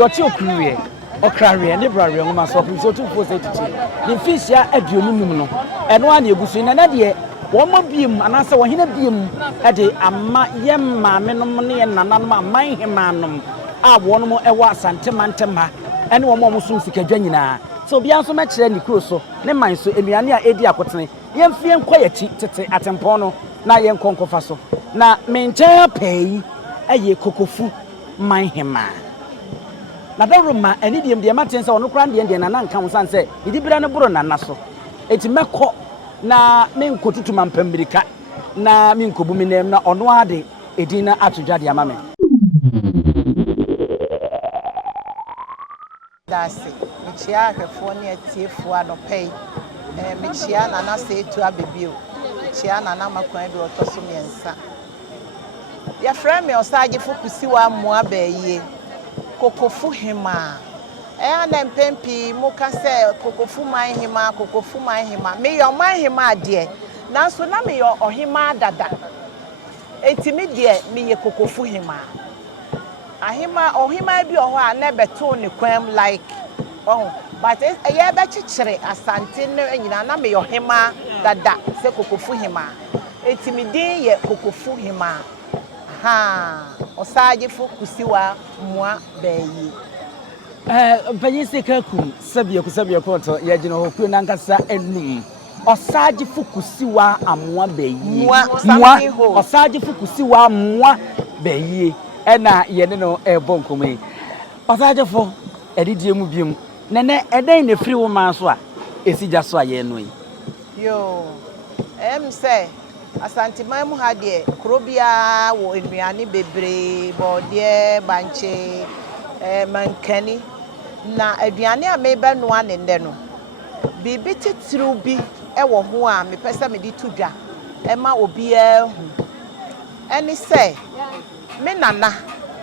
your children, or carry and library on my soft so 248. The fish ya at your nuno, and 1 year bushing another. One more beam, and answer one beam at the yam, money and Nanama, mine him manum. I one more a was Santamantama, and one more Musumsika Janina. So beyond so much any cruso, ne mind so Emiania Edia Cotney, yam fear quiet at Tempono, na yam Kokofaso. Na maintain pay a ye Kokofu, mine him man. Na don't ruma and idiom the Martins or no grand Indian and comes and say, it did be an abrona naso. It's Mako. Na min kotutu mampembrika na min kobuminem na ono ade edina atujade amame dasi michia hwefo ne atiefo anopei michia na na se etu abebio michia na na makwan bi otoso miensa ya frame osaje fokusi wa moa baye Kokofu Hemma na mpempi muka se Kokofu man Hemma me yo man Hemma de nanso na me yo ohema dada etimi de me ye Kokofu Hemma ahema ohema bi oho a na beto ne kwam like but ye be chichire asante no anyina na me yo hema dada se Kokofu Hemma etimi din ye Kokofu Hemma osaje fokusiwa moa bayi Panyisi kakum sabia koto ya jina hoku nankasa enum osaji fukusiwa amwa beyi mwa osaji fukusiwa mwa beyi ena yene no ebonkomi osaji fo edidie mu biem nene eden ne firi wo man so a esija so aye no yi yo say asantiman mu ha de krobia wo enuane bebre bode banche mankani na aduane a meba no anende no bibi titru bi wo ho a me pesa me di tudwa ma obi ahu eni se me nana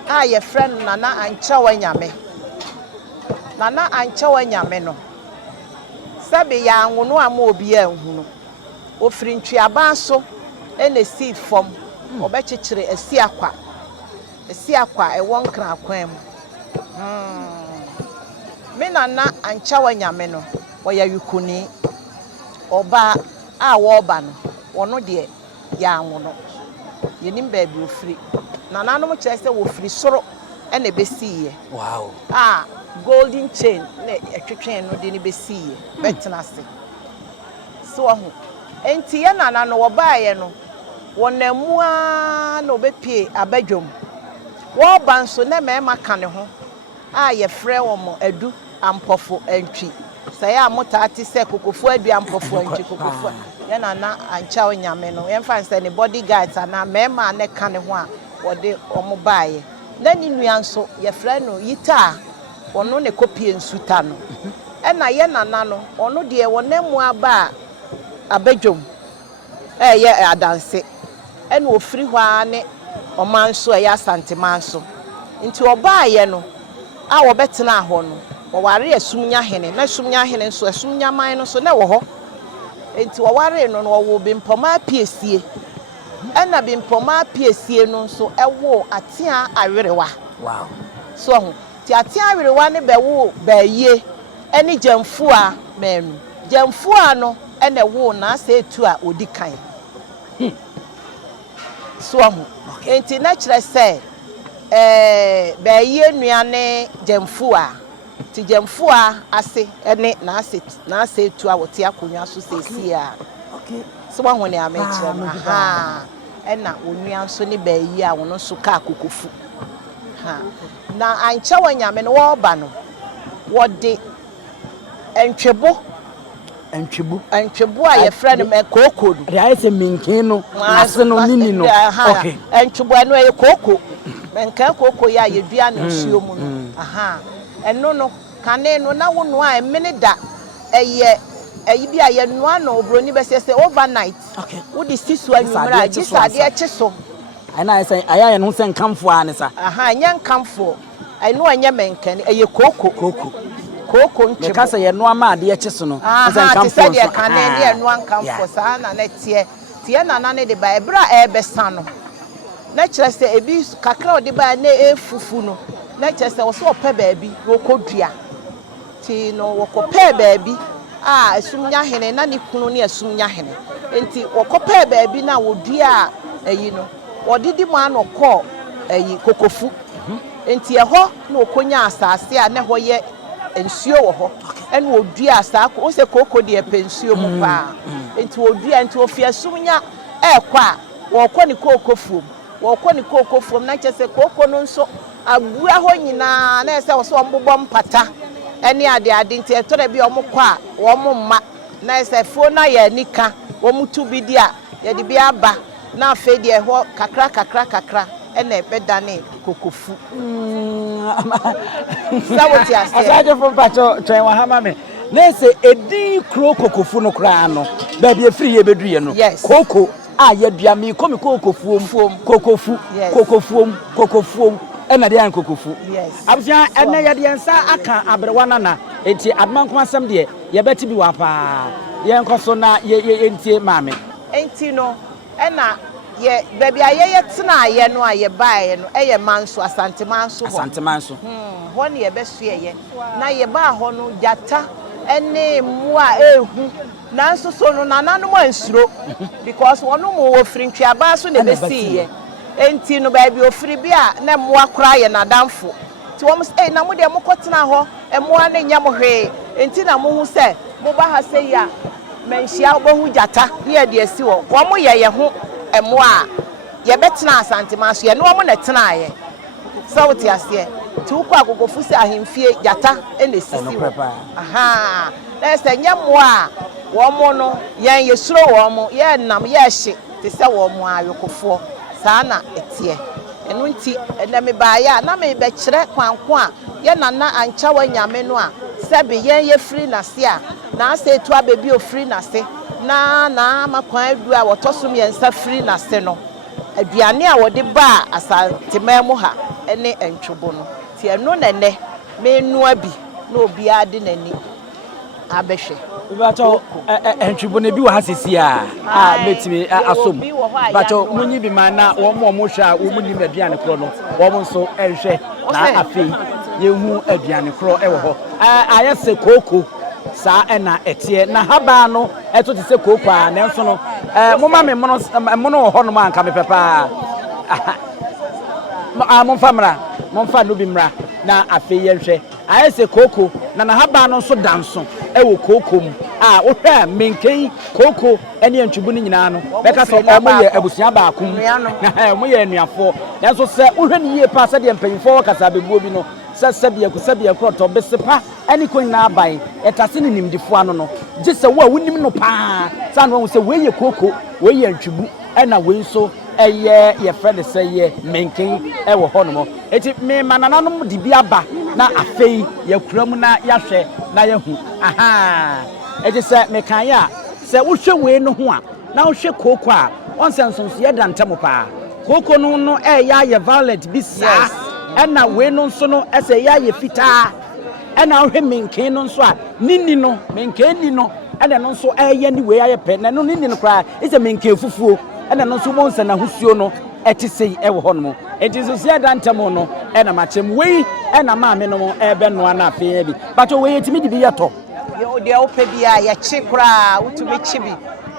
a ye friend nana ancha wanyame no sabe ya anwono ama obi ahu no ofiri ntwiaba so ene si fom obekekere asiakwa ewon kran kwan mu me nana ancha wanyame no oya yukuni oba a woba no wono de ya anwono yenim ba bi ofiri nana no mo kire se wo firi soro ene besiye wow golden chain na etwetwen no de ne besiye betenase so ho enti ye nana no wobaye no wonamua na obepie abadwom wo banso na mema ka ne ho ye frɛ wo mo adu ampofo antwi sɛ ya motati sɛ Kokofu adu ampofo antwi Kokofu ye nana ancha onyame no ye mfa nsɛ ne bodyguards na mema ne ka ne ho a wode omo baaye na ni nua nso ye frɛ no yita ono ne kopie nsuta no na ye nana no ono de wonamu aba abadwom ye adanse ena ofiri hɔ ane ɔman so ya santeman so nti ɔbaaye no a wobetena hɔ no wɔware asumnya hene na asumnya hene nso asumnya man no so na wɔ hɔ nti wɔware no wɔwo bimpɔma piesie ena bimpɔma piesie no nso ɛwo atea awerewa wow so ho ti atea awerewa ne bɛwo baaye ɛne jamfu a manu jamfu a no ena wo na sɛ etu a odi kan so ho enti na kyerɛ sɛ baaye nuane jamfu a ti jamfu a ase ene na ase etu a wote akonwa so sesi a okay so wa hone a me kyerɛ no ena onua so ne baaye a wono so ka Kokofu na ancha wanyame no wo ba no wode entwebo a ye frɛ no koko do ya ese minkin no ase no nini no okay entwebo no ye koko menka koko ya ye dua no nsuo mu no eno no kane no na wo no a emene da eye bi a ye no na obroni be se overnight okay wo di sisu anwumra agi sade e kyeso ana say aya no se nkamfo anisa nya nkamfo eno anya menkani eye koko ntwe ka say ye no ama ade kyeso no se nkamfo so se kane ne eno nkamfo sa na na tie na na ne de ba ebra ebesa no na kyerɛ sɛ ebi kakra odi ba na efufu no na kyese wo so ope baabi wo kodua ti no wo kopɛ baabi esum nya hene na ne kunu ne esum nya hene enti wo kopɛ baabi na wo dua ayi no wo didi mu anokɔ ayi kokofu enti ɛhɔ na okonya asase a ne hɔ ye ensuo wo hɔ ɛna wo dua asako wo se koko de pensuo mu pa enti wo dua enti wo fie sum nya ɛkɔ a wo kɔ ne kokofu wo kɔ ne kokofu na kyese koko no nso abua ho nyina na ɛsɛ wo so ombobɔ mpata eni ade nti etore bi omukọ a wo mumma na esefo na ya nika wo mutu bi dia ye de bi aba na afa de ho kakra ena ebedane kokofu sawoti ase asaje fo pacho twen wa hama me na se edi kro kokofu no kra no ba bi efiri ye beduye no koko a ye dua mi komi kokofu ena de an kokofu abusia ena ye de nsa aka abrewa nana enti admankoma asem de ye beti bi wa pa ye nkoso na ye entie maame enti no ena ye baby aye tena aye no aye baaye no eye manso asante manso ho ne ye besu ye na ye ba ho no jata ene mu a ehu nanso so no nananom ansuro because wono mo wo frintwa ba so ne besi ye enti no baby ofiri bi a na moa kora ye nadamfo ti wo say na mo de mo kotena ho emoa na nya mo hwe enti na mo hu se mo ba ha se ya menhia obohu jata ne de asi wo mo ye ho emoa ye betena asante maso ye no mo na tena ye sawti ase ti wo kwa Kokofu se ahemfie jata ene sisi wo aha na se nya moa wo mo no ye suro wo mo ye nam ye hye ti se wo mo ayokofo sana etie enu nti na me baaya na me be kire kwanko a ye nana ancha wa nyame no a sebe ye free na se a na ase etu abebi ofree na se na makwan adu a wotosum ye nsa free na se no aduane a wode ba asantemam ha ene entwobo no ti enu nene me nu abi na obi ade nani abehwe bacho entwobo ne bi wa hasisi a metimi asom bacho munyi bi mana wo mo hwa wo munyi aduane kro no wo mo nso enhwe na afei yehu aduane kro ewo ho ayese koko sa ena etie na haba no eto ti se koko a na enso no moma me mono ho no man ka me pepa momfa no bi mra na afei yenhwe ayese koko na haba no nso danso ewo koko mu wo hwa menken koko ene antwubu ni nyina no beka so omo ye abusua ba akum mo ye anuafo nanso se wo hwa ni ye pa se de mpanyifo kasa bebuo bi no sabia kroto besepa ani ko nyina aban etase ni nimdifo ano no gise wo a wonim no pa san wo se we ye koko we ye antwubu ena we nso eye ye friend say ye menken ewo ho no mo eti me manananom de bi aba na afei ye kuram na yahwe na yehu aha eti se me kan ya se wo hwe we no ho a na wo hwe koko a on sensonso ye dantamo pa koko no ya ye violet bi sa ena we no nso no ese ya ye fita ena wo hwe menken no nso a nini no menken ni no ena no nso eye ni we aye pe na no nini no kra ise menken fufuo ena no nso mo nsa na husuo no etisei ewo ho no enti so sia dantamo no ena machem we ena maame no ebe no na afei bi bacho we yetimi di bi yeto yo de ope bia ye chi kra utumi chi bi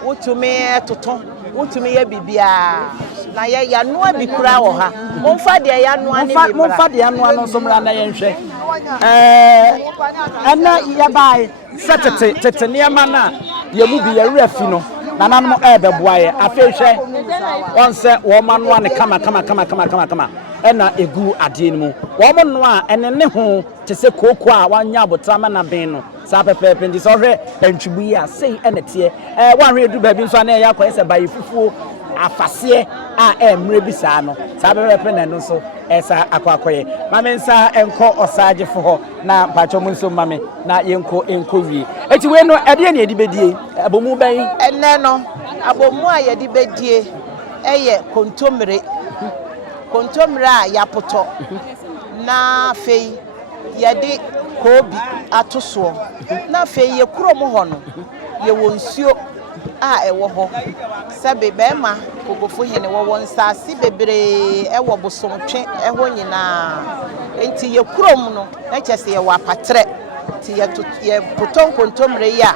utumi toto utumi ye bibia na ye ya no abi kra wo ha momfa de ya no ani bi momfa de ya no ano so mra na ye nhwe ana ya bai setete niema na ye mu bi ye refi no nananom ebeboaye afehwe onse wo manoa ne kama ena egu ade ni mu wo mo a ene ne ho te se koko a wanya abotrama na ben no sa pepepe ndi so hwe entwubu yi a sei ene tie wan hwe edu ba bi nso na ya kwa ese bayi fufuo afase a emre bi sa no sa pepepe na no so esa akwakoye mame nsa enko osaje fo ho na pacho mu nso mame na yenko wie eti we no ade ne edi bedie abomu ban enne no abomu a yedi bedie eye kontomre a yapoto na fei yedi kobi atoso na fei ye kurom ho no ye wonsuo ewo ho sebe be ma Kokofu hene wo nsase bebre ewo bosomtwe eho nyina enti ye kurom no na kyese ye wapatre ti ye puton kontomre ya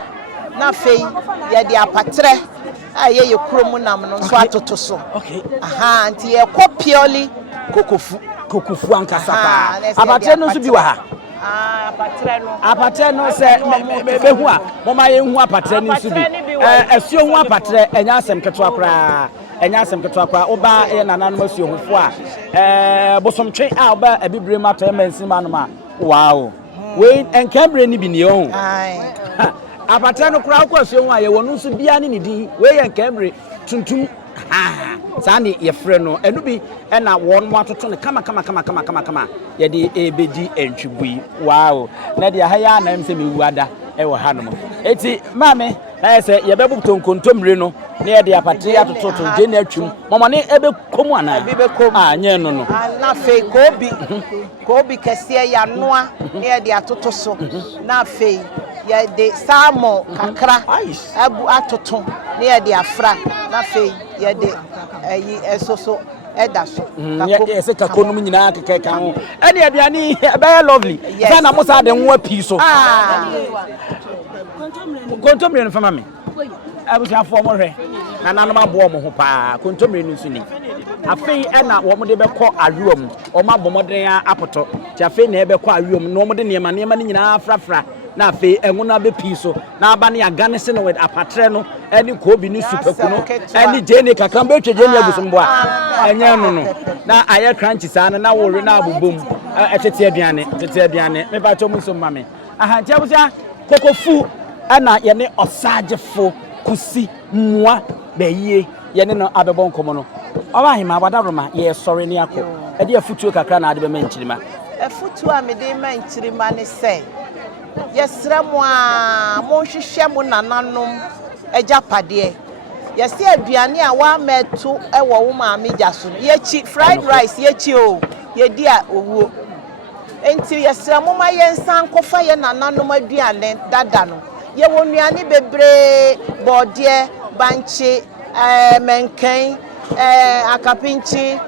na fei ye de apatre ye kurom nam no so atoto so aha enti ye kopioli Kokofu ankasa pa apatre no so bi wa ha apatre no se behu a moma ye hu apatre no so bi asuo hu apatre enya asem keto akra oba ye nananom asuo hufo a bosomtwe a oba abibre mato mansi manoma wow we enkambre ni bi ne o apatre no kra akwa asuo hu a ye wonu so bia ne din we ye enkambre tuntum sani ye frɛ no enu bi na won mo atoto ne kama ye de ebedi entwibui wow na de ha ya na em se mewuada wo ha no eti maame na ye se ye bebu tonkontomre no na ye de apatre atoto to je na atwum momone ebe komu ana bi be komu nye no na fe ko bi kese ya noa na ye de atoto so na fe ye de samo kakra abu atoto na ye de afra na fe ye de esoso edaso ye se kakonum nyina keke kan ho ene aduane be lovely sana mo sa de nwa pi so kontomre no fama me abusia fo mo hwe na nanom abo mo ho pa kontomre no suni afei ena wo mo de be kɔ awuom o ma bomoden apoto ti afei na e be kɔ awuom no mo de niema ni nyina frafra na afei enwona be pi so na aba ne agane se no with apatre no eni kobi ni superku no eni jene kakam be twe jene agusumbo a enye no na aye crunchy saa na wo re na abobom etete aduane me ba to mu so mame aha ntia busia Kokofu ana ye ne osagefo kusi mua beyie ye ne no abebon komo no oba hima abadaroma ye sori ne akọ e de afutuo kakra na ade be manchirima afutuo a me de manchirima ne se yesra mo a mo hwehwe mo nananom ajapade yesi aduane a wa meto ewo wo maame jaso ye chi fried rice ye chi o ye di a owuo enti yesra mo ma ye nsan kofa ye nananom aduane dada no ye wonuane bebre bode banche menkan akapinchi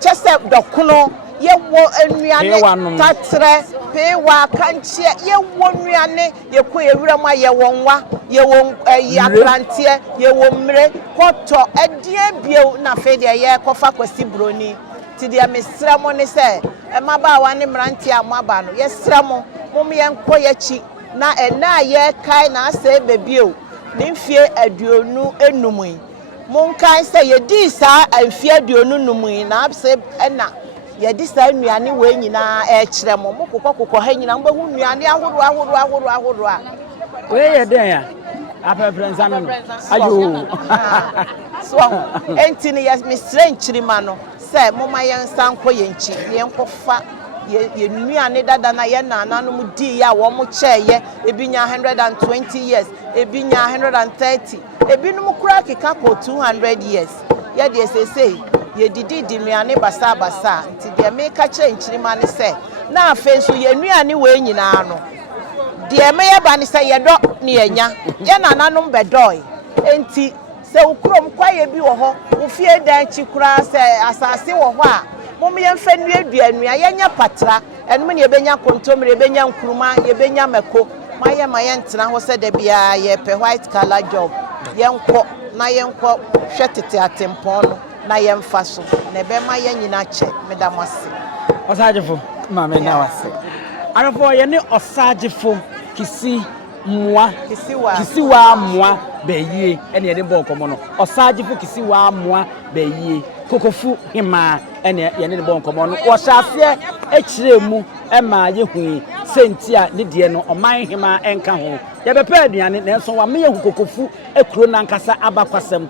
chese dokuno ye wo anuane tatre pewa kanche ye wo nuane ye ko ewura ma ye wonwa ye won yakrantie ye wo mre koto edie bio na fe de ye kofa kwasi broni ti de mesra mo ne se maba wa ne mrantie amaba no ye sra mo mom ye nko ye chi na ena ye kai na ase bebio ne mfie aduonu enumui mon kai se ye di sa amfie aduonu numui na ase ena ye di sa nuane we nyina kire mo kokoko ha nyina mbehu nuane ahoro a we ye den ya apeprensa no ayo so enti ne yes me strange rima no se moma ye nsan kɔ ye nchi ye nkofa ye nuane dada na ye nananom di ya wo mo kyeye ebinya 120 years ebinya 130 ebinum kura keka ko 200 years ye de sesei ye didi nuane basa nti de me ka kyerɛ nkyirima ne se na afa nso ye nuane we nyina no de me ye ba ne se ye dɔ ne enya ye nananom bedoi enti se ukrom kwaye bi wo ho wo fie dan chi kura se asase wo ho a mom ye mfa nu aduanua ye nya patra enum ne ebenya kontomre ebenya nkuruma ye benya meko maye ntena ho se de bia ye pe white color job ye nkɔ na ye nkɔ hwetete atempon no na ye mfa so na be ma ye nyina che medamase osagefo mama na wase arafo ye ne osagefo kisi wa mua beyie ene ye de bon komo no osagefo kisi wa mua beyie Kokofu Hemma ene ye ne bon komo no wo hyase ekire mu ma ye hu sentia ne de no oman Hemma enka ho ye be pa aduane na so wa me ye Kokofu ekuro nankasa abakwasem